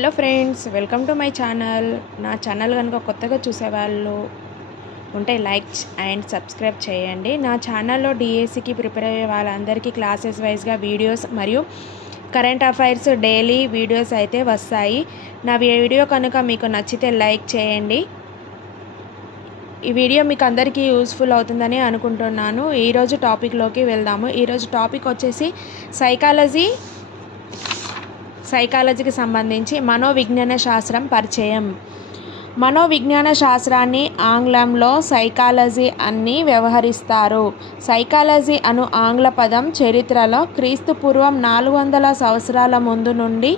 Hello friends, welcome to my channel. నా channel కనుక కొత్తగా చూసేవాళ్ళు ఉంటే లైక్ అండ్ సబ్స్క్రైబ్ చేయండి. నా ఛానల్లో డిఎస్సికి ప్రిపేర్ అయ్యే వాళ్ళందరికీ క్లాసెస్ వైజ్గా వీడియోస్ మరియు కరెంట్ అఫైర్స్ డైలీ వీడియోస్ అయితే వస్తాయి. నా వీడియో కనుక మీకు నచ్చితే లైక్ చేయండి. ఈ వీడియో మీకు అందరికీ యూస్ఫుల్ అవుతుందని అనుకుంటున్నాను. ఈరోజు టాపిక్లోకి వెళ్దాము. ఈరోజు టాపిక్ వచ్చేసి సైకాలజీకి సంబంధించి మనోవిజ్ఞాన శాస్త్రం పరిచయం. మనోవిజ్ఞాన శాస్త్రాన్ని ఆంగ్లంలో సైకాలజీ అని వ్యవహరిస్తారు. సైకాలజీ అను ఆంగ్ల పదం చరిత్రలో క్రీస్తు పూర్వం 400 సంవత్సరాల ముందు నుండి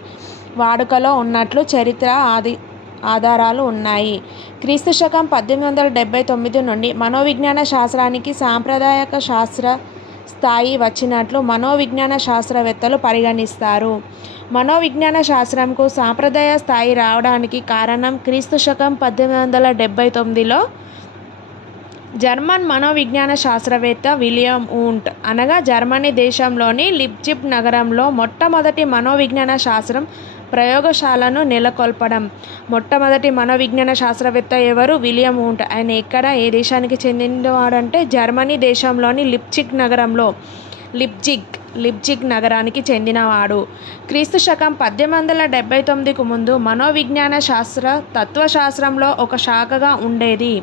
వాడుకలో ఉన్నట్లు చరిత్ర ఆధారాలు ఉన్నాయి. క్రీస్తు శకం 1879 నుండి మనోవిజ్ఞాన శాస్త్రానికి సాంప్రదాయక శాస్త్ర స్థాయి వచ్చినట్లు మనోవిజ్ఞాన శాస్త్రవేత్తలు పరిగణిస్తారు. మనోవిజ్ఞాన శాస్త్రంకు సాంప్రదాయ స్థాయి రావడానికి కారణం క్రీస్తు శకం 1879లో జర్మన్ మనోవిజ్ఞాన శాస్త్రవేత్త విలియం వూంట్ అనగా జర్మనీ దేశంలోని లిప్జిగ్ నగరంలో మొట్టమొదటి మనోవిజ్ఞాన శాస్త్రం ప్రయోగశాలను నెలకొల్పడం. మొట్టమొదటి మనోవిజ్ఞాన శాస్త్రవేత్త ఎవరు? William Wundt. ఆయన ఎక్కడ, ఏ దేశానికి చెందినవాడంటే జర్మనీ దేశంలోని లిప్జిగ్ నగరంలో లిప్జిగ్ నగరానికి చెందినవాడు. క్రీస్తు శకం 1879కు ముందు మనోవిజ్ఞాన తత్వశాస్త్రంలో ఒక శాఖగా ఉండేది.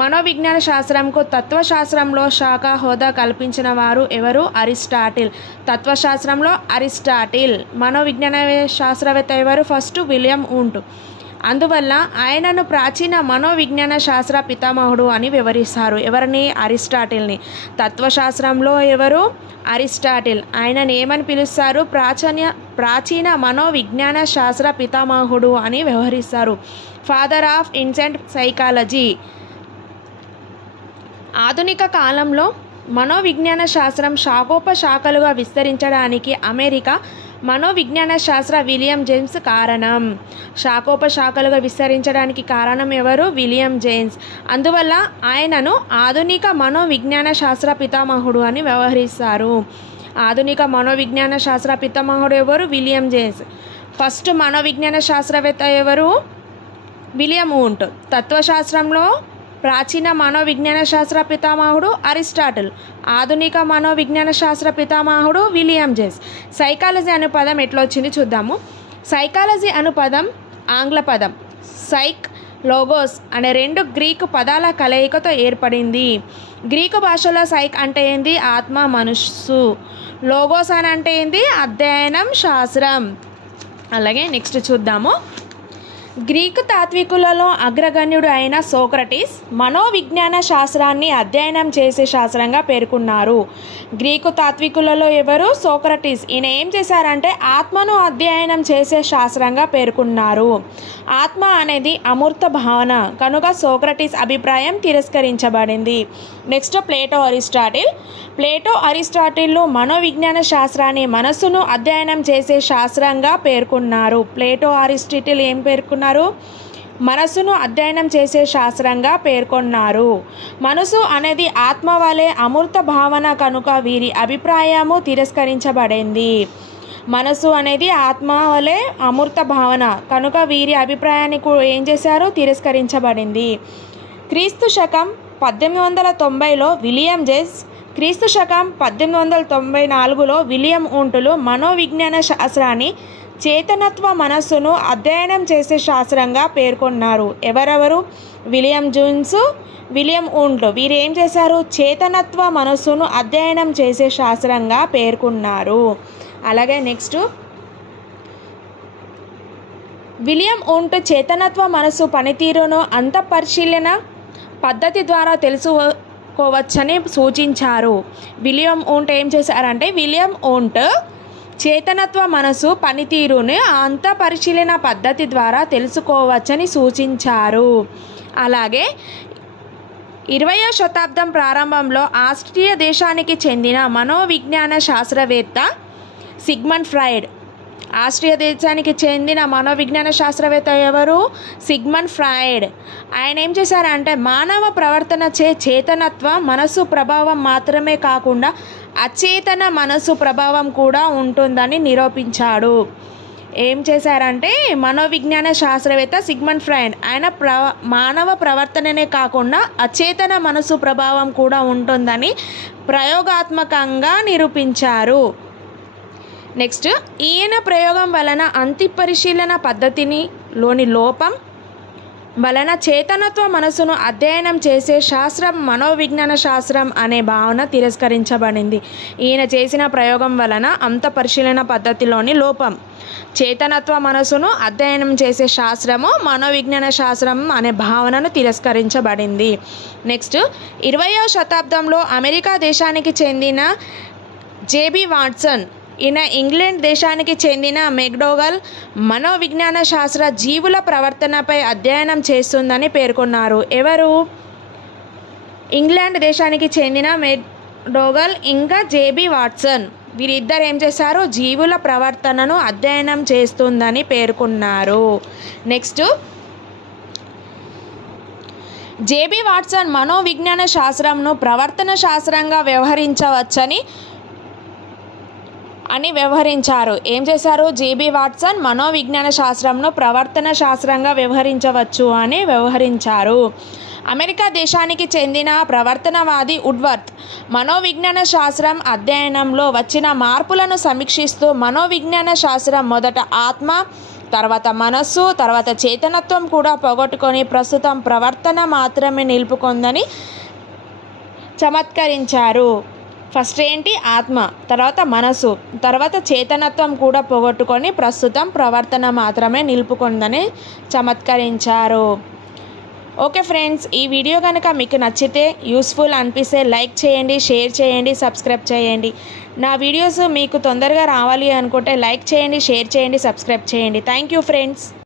మనోవిజ్ఞాన శాస్త్రంకు తత్వశాస్త్రంలో శాఖ హోదా కల్పించిన వారు ఎవరు? అరిస్టాటిల్. తత్వశాస్త్రంలో అరిస్టాటిల్. మనోవిజ్ఞాన శాస్త్రవేత్త ఎవరు? First William Wundt. అందువల్ల ఆయనను ప్రాచీన మనోవిజ్ఞాన శాస్త్ర పితామహుడు అని వివరిస్తారు. ఎవరిని? అరిస్టాటిల్ని. తత్వశాస్త్రంలో ఎవరు? అరిస్టాటిల్. ఆయనను ఏమని పిలుస్తారు? ప్రాచీన మనోవిజ్ఞాన శాస్త్ర పితామహుడు అని వ్యవహరిస్తారు. Father of ancient psychology. ఆధునిక కాలంలో మనోవిజ్ఞాన శాస్త్రం శాఖోపశాఖలుగా విస్తరించడానికి అమెరికా మనోవిజ్ఞాన శాస్త్ర విలియం జేమ్స్ కారణం. శాఖోపశాఖలుగా విస్తరించడానికి కారణం ఎవరు? William James. అందువల్ల ఆయనను ఆధునిక మనోవిజ్ఞాన శాస్త్ర పితామహుడు అని వ్యవహరిస్తారు. ఆధునిక మనోవిజ్ఞాన శాస్త్ర పితామహుడు ఎవరు? William James. ఫస్ట్ మనోవిజ్ఞాన శాస్త్రవేత్త ఎవరు? William Wundt. తత్వశాస్త్రంలో ప్రాచీన మనోవిజ్ఞాన శాస్త్ర పితామహుడు అరిస్టాటిల్. ఆధునిక మనోవిజ్ఞాన శాస్త్ర పితామహుడు విలియం జేమ్స్. సైకాలజీ అనే పదం ఎట్లా వచ్చింది చూద్దాము. సైకాలజీ అను పదం ఆంగ్ల పదం సైక్, లోగోస్ అనే 2 గ్రీకు పదాల కలయికతో ఏర్పడింది. గ్రీకు భాషలో సైక్ అంటే ఏంది? ఆత్మ, మనస్సు. లోగోస్ అని అంటే ఏంది? అధ్యయనం, శాస్త్రం. అలాగే నెక్స్ట్ చూద్దాము. గ్రీకు తాత్వికులలో అగ్రగణ్యుడు అయిన సోక్రటీస్ మనోవిజ్ఞాన శాస్త్రాన్ని అధ్యయనం చేసే శాస్త్రంగా పేర్కొన్నారు. గ్రీకు తాత్వికులలో ఎవరు? సోక్రటీస్. ఈయన ఏం చేశారంటే ఆత్మను అధ్యయనం చేసే శాస్త్రంగా పేర్కొన్నారు. ఆత్మ అనేది అమూర్త భావన కనుక సోక్రటీస్ అభిప్రాయం తిరస్కరించబడింది. నెక్స్ట్ ప్లేటో అరిస్టాటిల్ మనోవిజ్ఞాన శాస్త్రాన్ని మనస్సును అధ్యయనం చేసే శాస్త్రంగా పేర్కొన్నారు. ప్లేటో అరిస్టాటిల్ ఏం పేర్కొన్నారు? మనస్సును అధ్యయనం చేసే శాస్త్రంగా పేర్కొన్నారు. మనసు అనేది ఆత్మ వలె అమూర్త భావన కనుక వీరి అభిప్రాయము తిరస్కరించబడింది. మనసు అనేది ఆత్మ వలె అమూర్త భావన కనుక వీరి అభిప్రాయాన్ని ఏం చేశారు? తిరస్కరించబడింది. క్రీస్తు శకం 1890లో విలియం జేమ్స్, క్రీస్తు శకం 1894లో విలియం వూంటులు మనోవిజ్ఞాన శాస్త్రాన్ని చేతనత్వ మనస్సును అధ్యయనం చేసే శాస్త్రంగా పేర్కొన్నారు. ఎవరెవరు? William James, William Wundt. వీరు ఏం చేశారు? చేతనత్వ మనస్సును అధ్యయనం చేసే శాస్త్రంగా పేర్కొన్నారు. అలాగే నెక్స్ట్ విలియం వూంట్ చేతనత్వ మనస్సు పనితీరును అంతఃపరిశీలన పద్ధతి ద్వారా తెలుసుకోవచ్చని సూచించారు. విలియం వూంట్ ఏం చేశారంటే విలియం వూంట్ చేతనత్వ మనసు పనితీరుని అంతఃపరిశీలన పద్ధతి ద్వారా తెలుసుకోవచ్చని సూచించారు. అలాగే 20వ శతాబ్దం ప్రారంభంలో ఆస్ట్రియా దేశానికి చెందిన మనోవిజ్ఞాన శాస్త్రవేత్త సిగ్మండ్ ఫ్రాయిడ్. ఆస్ట్రియా దేశానికి చెందిన మనోవిజ్ఞాన శాస్త్రవేత్త ఎవరు? Sigmund Freud. ఆయన ఏం చేశారంటే మానవ ప్రవర్తన చేతనత్వ మనస్సు ప్రభావం మాత్రమే కాకుండా అచేతన మనస్సు ప్రభావం కూడా ఉంటుందని నిరూపించాడు. ఏం చేశారంటే మనోవిజ్ఞాన శాస్త్రవేత్త సిగ్మండ్ ఫ్రాయిడ్ ఆయన మానవ ప్రవర్తననే కాకుండా అచేతన మనసు ప్రభావం కూడా ఉంటుందని ప్రయోగాత్మకంగా నిరూపించారు. నెక్స్ట్, ఈయన ప్రయోగం వలన అంతిపరిశీలన పద్ధతిలోని లోపం వలన చేతనత్వ మనసును అధ్యయనం చేసే శాస్త్రం మనోవిజ్ఞాన శాస్త్రం అనే భావన తిరస్కరించబడింది. ఈయన చేసిన ప్రయోగం వలన అంతఃపరిశీలన పద్ధతిలోని లోపం, చేతనత్వ మనసును అధ్యయనం చేసే శాస్త్రము మనోవిజ్ఞాన శాస్త్రం అనే భావనను తిరస్కరించబడింది. నెక్స్ట్, 20వ శతాబ్దంలో అమెరికా దేశానికి చెందిన జేబీ వాట్సన్, ఈయన ఇంగ్లాండ్ దేశానికి చెందిన మెక్డోగల్ మనోవిజ్ఞాన శాస్త్ర జీవుల ప్రవర్తనపై అధ్యయనం చేస్తుందని పేర్కొన్నారు. ఎవరు? ఇంగ్లాండ్ దేశానికి చెందిన మెక్డోగల్ ఇంకా జేబీ వాట్సన్, వీరిద్దరు ఏం చేశారు? జీవుల ప్రవర్తనను అధ్యయనం చేస్తుందని పేర్కొన్నారు. నెక్స్ట్, జేబీ వాట్సన్ మనోవిజ్ఞాన శాస్త్రంను ప్రవర్తన శాస్త్రంగా వ్యవహరించవచ్చని వ్యవహరించారు. ఏం చేశారు? జేబీ వాట్సన్ మనోవిజ్ఞాన శాస్త్రంను ప్రవర్తన శాస్త్రంగా వ్యవహరించవచ్చు అని వ్యవహరించారు. అమెరికా దేశానికి చెందిన ప్రవర్తనవాది వుడ్వర్త్ మనోవిజ్ఞాన శాస్త్రం అధ్యయనంలో వచ్చిన మార్పులను సమీక్షిస్తూ మనోవిజ్ఞాన శాస్త్రం మొదట ఆత్మ, తర్వాత మనస్సు, తర్వాత చేతనత్వం కూడా పోగొట్టుకొని ప్రస్తుతం ప్రవర్తన మాత్రమే నిలుపుకుందని చమత్కరించారు. ఫస్ట్ ఏంటి? ఆత్మ, తర్వాత మనసు, తర్వాత చేతనత్వం కూడా పోగొట్టుకొని ప్రస్తుతం ప్రవర్తన మాత్రమే నిలుపుకుందని చమత్కరించారు. ఓకే ఫ్రెండ్స్, ఈ వీడియో కనుక మీకు నచ్చితే, యూస్ఫుల్ అనిపిస్తే లైక్ చేయండి, షేర్ చేయండి, సబ్స్క్రైబ్ చేయండి. నా వీడియోస్ మీకు తొందరగా రావాలి అనుకుంటే లైక్ చేయండి, షేర్ చేయండి, సబ్స్క్రైబ్ చేయండి. Thank you friends.